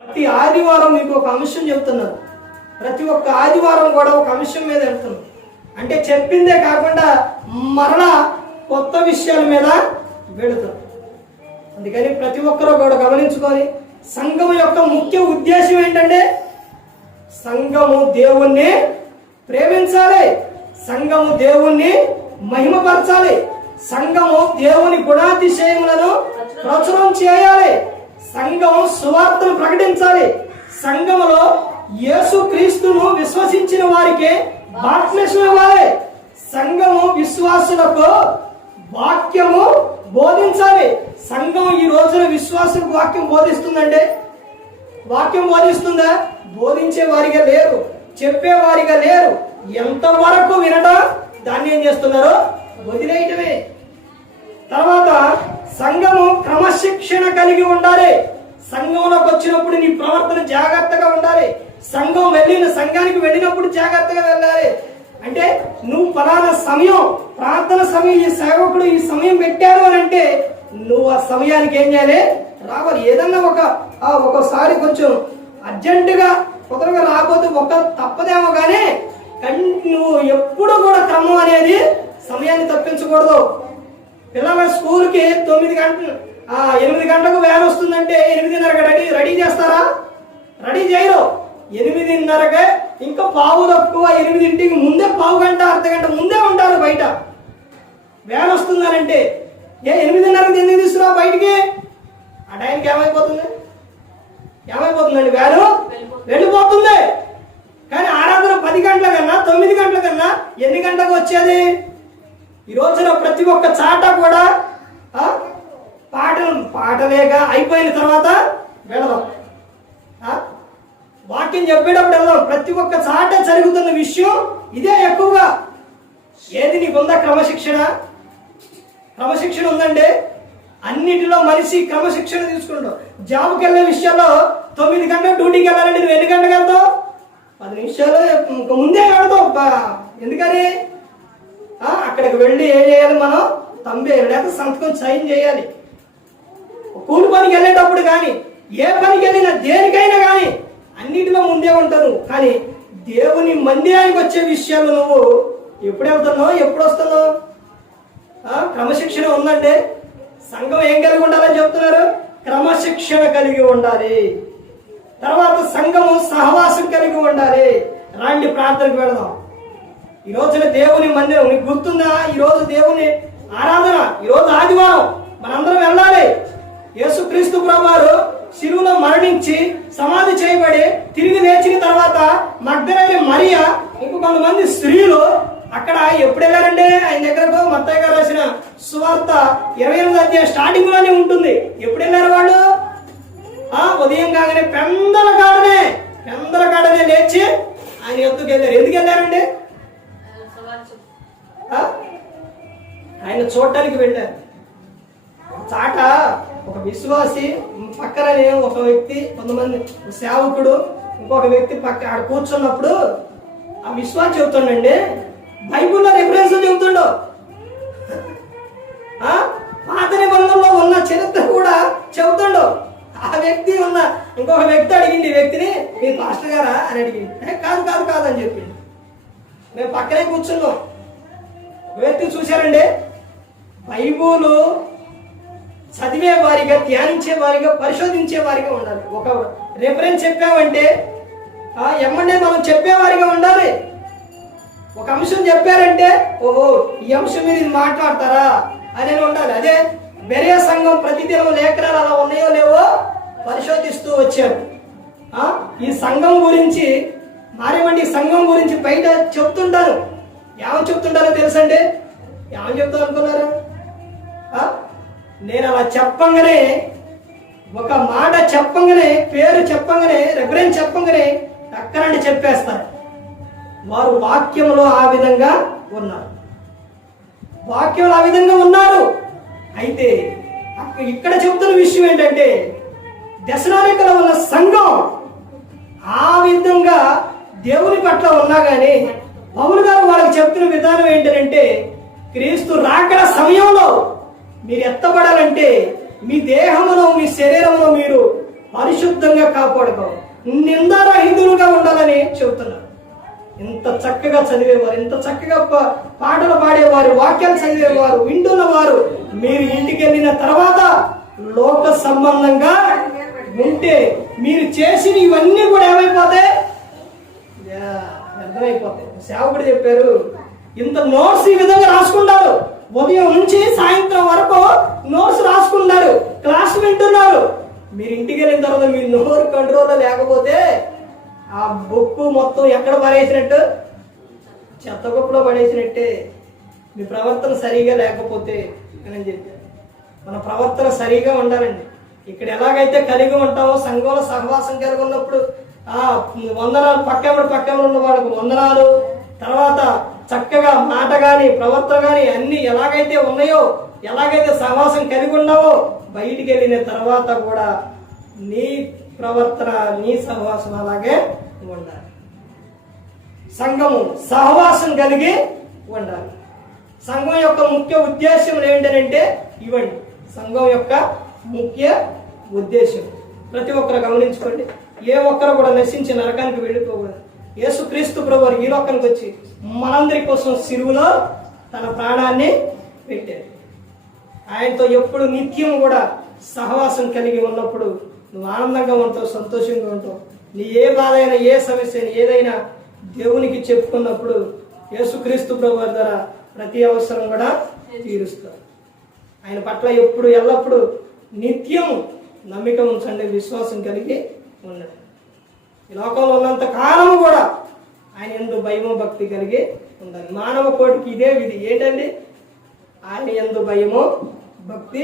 ప్రతి ఆదివారం మీకు ఒక అంశం చెప్తున్నారు. ప్రతి ఒక్క ఆదివారం కూడా ఒక అంశం మీద వెళ్తున్నాం. అంటే చెప్పిందే కాకుండా మరలా కొత్త విషయాల మీద వెళుతాం. అందుకని ప్రతి ఒక్కరూ కూడా గమనించుకొని సంఘం యొక్క ముఖ్య ఉద్దేశం ఏంటంటే సంఘము దేవుణ్ణి ప్రేమించాలి, సంఘము దేవుణ్ణి మహిమపరచాలి, సంఘము దేవుని గుణాతిశయములను ప్రచురం చేయాలి, సంఘం సువార్తను ప్రకటించాలి, సంఘములో యేసు క్రీస్తును విశ్వసించిన వారికి బాప్తిస్మం ఇవ్వాలి, సంఘము విశ్వాసులకు వాక్యము బోధించాలి. సంఘం ఈ రోజున విశ్వాసులకు వాక్యం బోధిస్తుందండి. వాక్యం బోధిస్తుందా? బోధించే వారిగా లేరు, చెప్పే వారిగా లేరు. ఎంతవరకు వినటం దాన్ని ఏం చేస్తున్నారు? వదిలేయటమే. తర్వాత సంఘము క్రమశిక్షణ కలిగి ఉండాలి. సంఘంలోకి వచ్చినప్పుడు నీ ప్రవర్తన జాగ్రత్తగా ఉండాలి. సంఘానికి వెళ్ళినప్పుడు జాగ్రత్తగా వెళ్ళాలి. అంటే నువ్వు ఫలానా సమయం ప్రార్థన సమయం, ఈ సేవకుడు ఈ సమయం పెట్టారు అని అంటే నువ్వు ఆ సమయానికి ఏం చేయాలి? రావాలి. ఏదన్నా ఒకసారి కొంచెం అర్జెంటుగా కుదరగా రాకపోతే తప్పదేమో కానీ నువ్వు ఎప్పుడు కూడా క్రమం అనేది సమయాన్ని తప్పించకూడదు. పిల్లల స్కూల్కి 8 గంటలకు వ్యాన్ వస్తుందంటే 8:30కి రెడీ చేస్తారా? రెడీ చేయరు. 8:30కే ఇంకా పావు తక్కువ 8ంటికి ముందే పావు గంట అర్ధగంట ముందే ఉంటారు బయట. వ్యాన్ వస్తుందనంటే 8:30కి ఎందుకు తీసుకురావు బయటికి? ఆ టైంకి ఏమైపోతుందండి? వ్యాను వెళ్ళిపోతుంది. కానీ ఆరాధన 10 గంటల కన్నా 9 గంటల కన్నా ఎన్ని గంటలకు వచ్చేది? ఈ రోజున ప్రతి ఒక్క చాట కూడా పాటలేక అయిపోయిన తర్వాత వెళదాం, వాక్యం చెప్పేటప్పుడు వెళ్దాం. ప్రతి ఒక్క చాట జరుగుతున్న విషయం ఇదే ఎక్కువగా. ఏది నీకుందా? క్రమశిక్షణ ఉందండి. అన్నిటిలో మనిషి క్రమశిక్షణ తీసుకుంటావు. జాబ్కి వెళ్ళే విషయాల్లో 9 గంటలకు డ్యూటీకి వెళ్ళాలంటే నువ్వు ఎన్ని గంటలకు వెళ్తావు? 10 నిమిషాలు ముందే వెళ్తావు. ఎందుకని? అక్కడికి వెళ్ళి ఏం చేయాలి? మనం తంబేయాలి, లేకపోతే సంతకం సైన్ చేయాలి. కూలి పనికి వెళ్ళేటప్పుడు కానీ ఏ పనికి వెళ్ళినా దేనికైనా కానీ అన్నిటిలో ముందే ఉంటారు. కానీ దేవుని మందిరానికి వచ్చే విషయాలు నువ్వు ఎప్పుడు వెళ్తున్నావు? ఎప్పుడు వస్తున్నావు? క్రమశిక్షణ ఉందంటే సంఘం ఏం కలిగి ఉండాలని చెప్తున్నారు? క్రమశిక్షణ కలిగి ఉండాలి. తర్వాత సంఘము సహవాసం కలిగి ఉండాలి. రాండి ప్రార్థనకు వెళదాం. ఈ రోజున దేవుని మందిరం నీకు గుర్తుందా? ఈరోజు దేవుని ఆరాధన, ఈరోజు ఆదివారం, మనందరం వెళ్ళాలి. యేసుక్రీస్తు ప్రభువారు శిలువలో మరణించి సమాధి చేయబడి తిరిగి లేచిన తర్వాత మగ్దలేని మరియా ఇంకో కొంతమంది స్త్రీలు అక్కడ ఎప్పుడు వెళ్ళారండి? ఆయన దగ్గరకు మత్తయి గారు రాసిన సువార్త 28వ అధ్యాయం స్టార్టింగ్ లోనే ఉంటుంది. ఎప్పుడు వెళ్ళారు వాళ్ళు? ఉదయం కాగానే పెందల కాడనే లేచి ఆయన ఎత్తుకు వెళ్ళారు. ఎందుకు వెళ్ళారండి? ఆయన చూడటానికి వెళ్ళారు. చాట ఒక విశ్వాసి పక్కనే ఒక వ్యక్తి, కొంతమంది సేవకుడు, ఇంకొక వ్యక్తి పక్క ఆడ కూర్చున్నప్పుడు ఆ విశ్వాసి చెబుతుండండి, బైబుల్లో రిఫరెన్స్ చెబుతుండో, పాత నిబంధనలో ఉన్న చరిత్ర కూడా చెబుతుండో. ఆ వ్యక్తి ఇంకొక వ్యక్తి అడిగింది ఈ వ్యక్తిని, మీరు పాస్టర్ గారా అని అడిగింది. కాదు అని చెప్పింది. మేము పక్కనే కూర్చున్నాం. వ్యక్తి చూశారండి, బైబుల్ చదివే వారిగా, ధ్యానించే వారిగా, పరిశోధించే వారిగా ఉండాలి. ఒక రిఫరెన్స్ చెప్పామంటే ఎమ్మంటే మనం చెప్పేవారిగా ఉండాలి. ఒక అంశం చెప్పారంటే ఓహో ఈ అంశం మీద ఇది మాట్లాడతారా అని ఉండాలి. అదే బెరియా సంఘం ప్రతిదినం లేఖనాలు అలా ఉన్నాయో లేవో పరిశోధిస్తూ వచ్చారు. ఈ సంఘం గురించి మారేమండి, సంఘం గురించి బయట చెప్తుంటారు. ఏమని చెప్తుంటారో తెలుసండి? ఏమని చెప్తారు అనుకున్నారు? నేను అలా చెప్పంగానే, ఒక మాట చెప్పంగానే, పేరు చెప్పంగానే, రెఫరెన్స్ చెప్పంగానే అక్కడంటే చెప్పేస్తారు. వారు వాక్యంలో ఆ విధంగా ఉన్నారు. అయితే ఇక్కడ చెప్తున్న విషయం ఏంటంటే దశలోనికలో ఉన్న సంఘం ఆ విధంగా దేవుని పట్ల ఉన్నా కానీ పౌలు గారు వాళ్ళకి చెప్తున్న విధానం ఏంటంటే క్రీస్తు రాకడ సమయంలో మీరు ఎత్తబడాలంటే మీ దేహములో, మీ శరీరంలో మీరు పరిశుద్ధంగా కాపాడుకోవాలి, నిందారహితులుగా ఉండాలని చెబుతున్నారు. ఇంత చక్కగా చదివేవారు, ఇంత చక్కగా పాటలు పాడేవారు, వాక్యాలు చదివేవారు, వింటున్నవారు మీరు ఇంటికి వెళ్ళిన తర్వాత లోక సంబంధంగా ఉంటే మీరు చేసిన ఇవన్నీ కూడా ఏమైపోతాయి? అర్థమైపోతాయి. సేవకుడు చెప్పారు, ఇంత నోట్స్ ఈ విధంగా రాసుకుంటారు, ఉదయం నుంచి సాయంత్రం వరకు నోట్స్ రాసుకున్నారు, క్లాస్ వింటున్నారు. మీరు ఇంటికి వెళ్ళిన తర్వాత మీ నోరు కంట్రోల్లో లేకపోతే ఆ బుక్ మొత్తం ఎక్కడ పడేసినట్టు? చెత్త కుప్పలో పడేసినట్టే. మీ ప్రవర్తన సరిగా లేకపోతే అని చెప్పారు. మన ప్రవర్తన సరిగా ఉండాలండి. ఇక్కడ ఎలాగైతే కలిగి ఉంటామో సంఘంలో సహవాసం కలిగి ఉన్నప్పుడు వందనాలు, పక్కన ఉన్న వాళ్ళకు వందనాలు, తర్వాత చక్కగా మాట కానీ ప్రవర్తన కానీ అన్ని ఎలాగైతే ఉన్నాయో, ఎలాగైతే సహవాసం కలిగి ఉన్నావో బయటికి వెళ్ళిన తర్వాత కూడా నీ ప్రవర్తన, నీ సహవాసం అలాగే ఉండాలి. సంఘము సహవాసం కలిగి ఉండాలి. సంఘం యొక్క ముఖ్య ఉద్దేశం ఏంటంటే ఇవ్వండి. సంఘం యొక్క ముఖ్య ఉద్దేశం ప్రతి ఒక్కరు గమనించుకోండి. ఏ ఒక్కరు కూడా నశించి నరకానికి వెళ్ళిపోకూడదు. యేసుక్రీస్తు ప్రభువు ఈ లోకానికి వచ్చి మనందరి కోసం సిలువలో తన ప్రాణాన్ని పెట్టాడు. ఆయనతో ఎప్పుడు నిత్యం కూడా సహవాసం కలిగి ఉన్నప్పుడు నువ్వు ఆనందంగా ఉంటావు, సంతోషంగా ఉంటావు. నీ ఏ బాధ అయినా, ఏ సమస్య అయినా, ఏదైనా దేవునికి చెప్పుకున్నప్పుడు యేసుక్రీస్తు ప్రభువు ద్వారా ప్రతి అవసరం కూడా తీరుస్తారు. ఆయన పట్ల ఎప్పుడు ఎల్లప్పుడూ నిత్యం నమ్మిక ఉంచండి, విశ్వాసం కలిగి ఉండండి. ఈ లోకంలో ఉన్నంత కాలం కూడా ఆయన యందు భయము భక్తి కలిగి ఉండాలి. మానవ కోటికి ఇదే విధి ఏంటండి? ఆయన యందు భయము భక్తి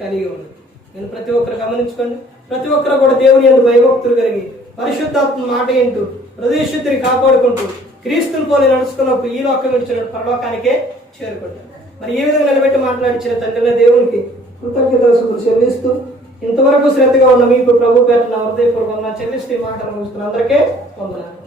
కలిగి ఉండాలి. నేను ప్రతి ఒక్కరు గమనించుకోండి. ప్రతి ఒక్కరు కూడా దేవుని యందు భయభక్తులు కలిగి పరిశుద్ధాత్మ మాట ఏంటూ హృదయశుద్ధిని కాపాడుకుంటూ క్రీస్తుని పోలి నడుచుకున్నప్పుడు ఈ లోకం విడిచిన పరలోకానికే చేరుకుంటారు. మరి ఈ విధంగా నిలబెట్టి మాట్లాడించిన తండ్రిని దేవునికి కృతజ్ఞతలు చెల్లిస్తూ ఇంతవరకు శ్రద్ధగా ఉన్న మీకు ప్రభు పేట నా హృదయపూర్వకంగా చెల్లిస్తూ ఈ మాటలు ముగిస్తున్న అందరికీ వందనాలు.